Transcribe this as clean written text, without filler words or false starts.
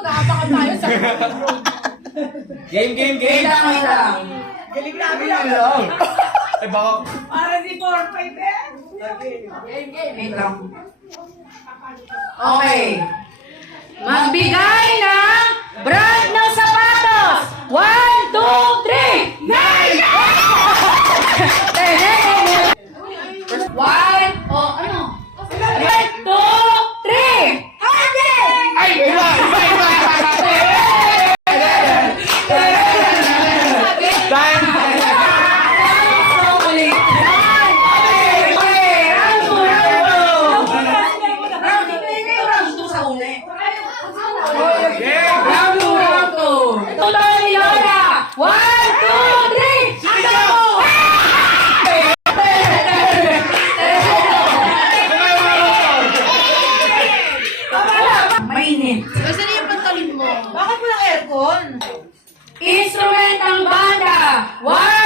mag-aapakan tayo sa Game! Wait lang. galing namin Game lang! Ay baka... para si Corpay din. Wait lang. Okay. Magbigay ng brand ng sapatos. 1, 2, 3. Nine! 1, ano? 1, 2, 3. Ay! Iba! Time! Mainit. Kasi na yung pantalon mo. Bakit walang aircon? Instrument ng banda. 1,